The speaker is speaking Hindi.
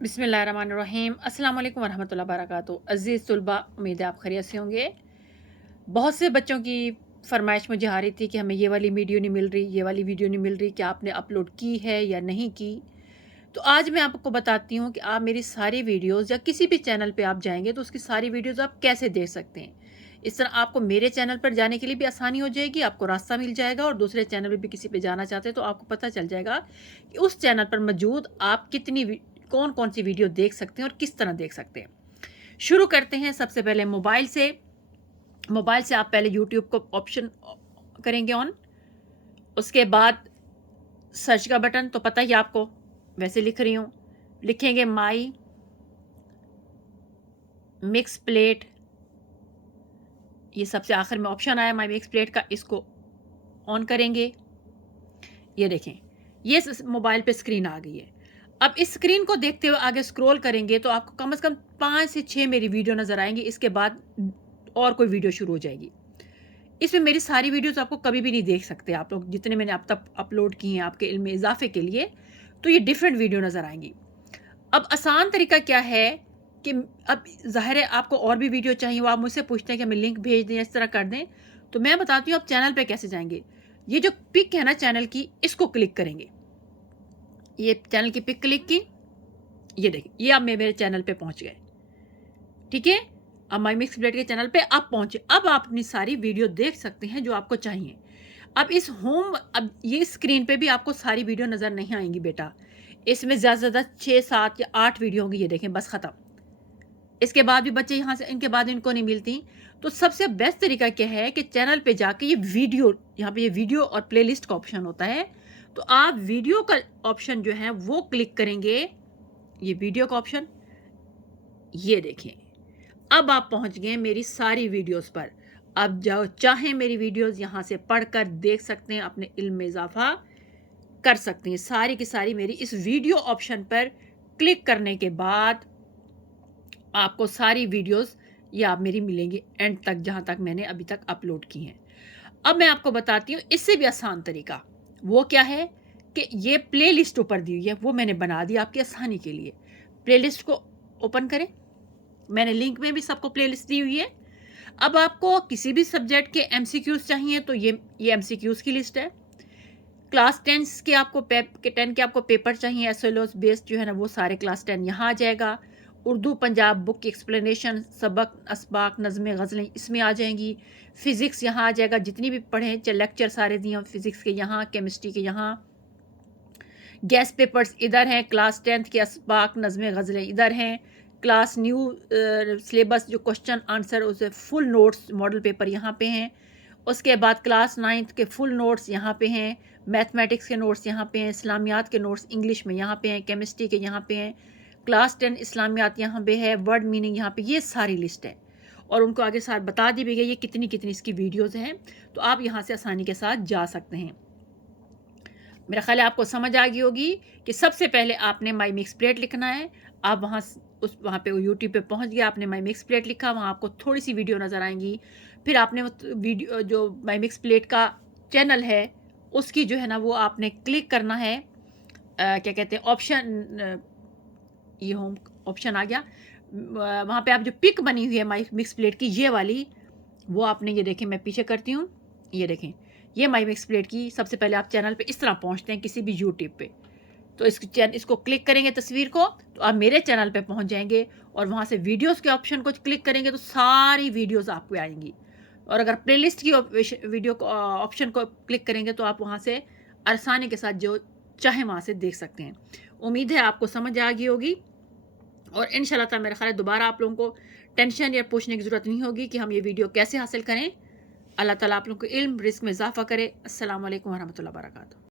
बिस्मिल्लाहिर्रहमानिर्रहीम। अस्सलाम वालेकुम वरहमतुल्लाहि वबरकातुहू। अज़ीज़ तुलबा, उम्मीद है आप खैरियत से होंगे। बहुत से बच्चों की फरमाइश मुझे आ रही थी कि हमें ये वाली वीडियो नहीं मिल रही, ये वाली वीडियो नहीं मिल रही, कि आपने अपलोड की है या नहीं की। तो आज मैं आपको बताती हूँ कि आप मेरी सारी वीडियोज़ या किसी भी चैनल पे आप जाएँगे तो उसकी सारी वीडियोज़ आप कैसे देख सकते हैं। इस तरह आपको मेरे चैनल पर जाने के लिए भी आसानी हो जाएगी, आपको रास्ता मिल जाएगा, और दूसरे चैनल पे भी किसी पे जाना चाहते हैं तो आपको पता चल जाएगा कि उस चैनल पर मौजूद आप कितनी कौन-कौन सी वीडियो देख सकते हैं और किस तरह देख सकते हैं। शुरू करते हैं सबसे पहले मोबाइल से। मोबाइल से आप पहले यूट्यूब को ऑप्शन करेंगे ऑन, उसके बाद सर्च का बटन तो पता ही आपको, वैसे लिख रही हूँ, लिखेंगे माई मिक्स प्लेट। ये सबसे आखिर में ऑप्शन आया माई मिक्स प्लेट का, इसको ऑन करेंगे। ये देखें, ये मोबाइल पे स्क्रीन आ गई है। अब इस स्क्रीन को देखते हुए आगे स्क्रॉल करेंगे तो आपको कम से कम 5 से 6 मेरी वीडियो नज़र आएंगी। इसके बाद और कोई वीडियो शुरू हो जाएगी। इसमें मेरी सारी वीडियोस आपको कभी भी नहीं देख सकते आप लोग, जितने मैंने अब तक अपलोड किए हैं आपके इल्म में इजाफे के लिए, तो ये डिफरेंट वीडियो नज़र आएंगी। अब आसान तरीका क्या है कि अब ज़ाहिर है आपको और भी वीडियो चाहिए, वो आप मुझसे पूछते हैं कि हमें लिंक भेज दें, इस तरह कर दें, तो मैं बताती हूँ आप चैनल पे कैसे जाएंगे। ये जो पिक है ना चैनल की, इसको क्लिक करेंगे। ये चैनल की पिक क्लिक की, ये देखिए, ये आप मेरे चैनल पे पहुंच गए। ठीक है, अब माई मिक्स प्लेट के चैनल पे आप पहुंचे। अब आप अपनी सारी वीडियो देख सकते हैं जो आपको चाहिए। अब इस होम, अब ये स्क्रीन पे भी आपको सारी वीडियो नज़र नहीं आएंगी बेटा। इसमें ज़्यादा से ज़्यादा 6, 7 या 8 वीडियो होंगी, ये देखें, बस ख़त्म। इसके बाद भी बच्चे यहाँ से, इनके बाद इनको नहीं मिलती। तो सबसे बेस्ट तरीका क्या है कि चैनल पे जाके ये वीडियो, यहाँ पे ये वीडियो और प्लेलिस्ट का ऑप्शन होता है, तो आप वीडियो का ऑप्शन जो है वो क्लिक करेंगे। ये वीडियो का ऑप्शन, ये देखें, अब आप पहुंच गए मेरी सारी वीडियोस पर। अब जाओ, चाहे मेरी वीडियोस यहाँ से पढ़कर देख सकते हैं, अपने इल्म में इजाफा कर सकते हैं। सारी की सारी मेरी इस वीडियो ऑप्शन पर क्लिक करने के बाद आपको सारी वीडियोस ये आप मेरी मिलेंगी एंड तक, जहाँ तक मैंने अभी तक अपलोड की हैं। अब मैं आपको बताती हूँ इससे भी आसान तरीका। वो क्या है कि ये प्लेलिस्ट ऊपर दी हुई है, वो मैंने बना दी आपकी आसानी के लिए। प्लेलिस्ट को ओपन करें, मैंने लिंक में भी सबको प्लेलिस्ट दी हुई है। अब आपको किसी भी सब्जेक्ट के एमसीक्यूज चाहिए तो ये एमसीक्यूज की लिस्ट है। क्लास 10 के आपको 10 के आपको पेपर चाहिए, एसएलओस बेस्ड जो है ना, वो सारे क्लास 10 यहाँ आ जाएगा। उर्दू पंजाब बुक की एक्सप्लेनेशन, सबक, असबाक, नज़में, गज़लें इसमें आ जाएंगी। फ़िज़िक्स यहाँ आ जाएगा, जितनी भी पढ़ें, चाहे लेक्चर सारे दिए फ़िज़िक्स के यहाँ, केमिस्ट्री के यहाँ। गेस्ट पेपर्स इधर हैं, क्लास 10 के असबाक, नज़में, गज़लें इधर हैं। क्लास न्यू सिलेबस जो क्वेश्चन आंसर, उसे फुल नोट्स मॉडल पेपर यहाँ पे हैं। उसके बाद क्लास 9th के फुल नोट्स यहाँ पे हैं। मैथमेटिक्स के नोट्स यहाँ पे हैं। इस्लामियात के नोट्स इंग्लिश में यहाँ पे हैं। केमिस्ट्री के यहाँ पे हैं। क्लास 10 इस्लामियात यहाँ पे है। वर्ड मीनिंग यहाँ पे, ये सारी लिस्ट है। और उनको आगे साथ बता दी भी गई है कितनी कितनी इसकी वीडियोज़ हैं, तो आप यहाँ से आसानी के साथ जा सकते हैं। मेरा ख्याल है आपको समझ आ गई होगी कि सबसे पहले आपने माई मिक्स प्लेट लिखना है। आप वहाँ पे यूट्यूब पे पहुँच गया, आपने माई मिक्स प्लेट लिखा, वहाँ आपको थोड़ी सी वीडियो नज़र आएंगी। फिर आपने वो वीडियो जो माई मिक्स प्लेट का चैनल है उसकी जो है ना, वो आपने क्लिक करना है। क्या कहते हैं, ऑप्शन, ये होम ऑप्शन आ गया। वहाँ पे आप जो पिक बनी हुई है माई मिक्स प्लेट की, ये वाली, वो आपने, ये देखें, मैं पीछे करती हूँ, ये देखें, ये माई मिक्स प्लेट की। सबसे पहले आप चैनल पे इस तरह पहुँचते हैं किसी भी यूट्यूब पे, तो इसको क्लिक करेंगे तस्वीर को, तो आप मेरे चैनल पे पहुँच जाएंगे। और वहाँ से वीडियोस के ऑप्शन को क्लिक करेंगे तो सारी वीडियोस आपको आएंगी। और अगर प्लेलिस्ट की वीडियो को ऑप्शन को क्लिक करेंगे तो आप वहाँ से आसानी के साथ जो चाहे वहाँ से देख सकते हैं। उम्मीद है आपको समझ आ गई होगी, और इंशाल्लाह ताला मेरा ख्याल है दोबारा आप लोगों को टेंशन या पूछने की ज़रूरत नहीं होगी कि हम ये वीडियो कैसे हासिल करें। अल्लाह ताला आप लोगों को इल्म रिज़्क़ में इज़ाफ़ा करे। अस्सलाम वालेकुम वरहमतुल्लाहि वबरकातुहू।